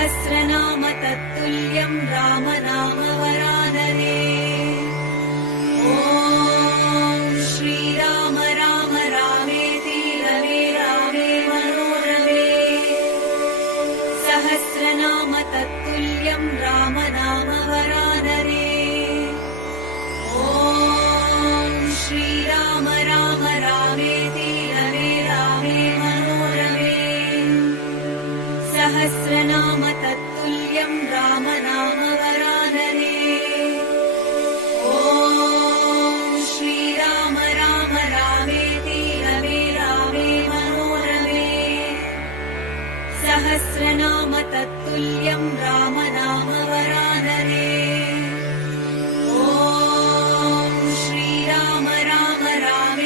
सहस्रनाम तत्तुल्यं राम नाम वरानने। ॐ श्रीराम राम रामेति रमे रामे मनोरमे। सहस्रनाम तत्तुल्यं राम नाम वरानने। ॐ श्रीराम राम रामेति रमे रामे मनोरमे। सहस्रनाम तत्तुल्यं राम नाम वरानने। ॐ श्रीराम राम रामेति रमे रामे मनोरमे। सहस्रनाम तत्तुल्यं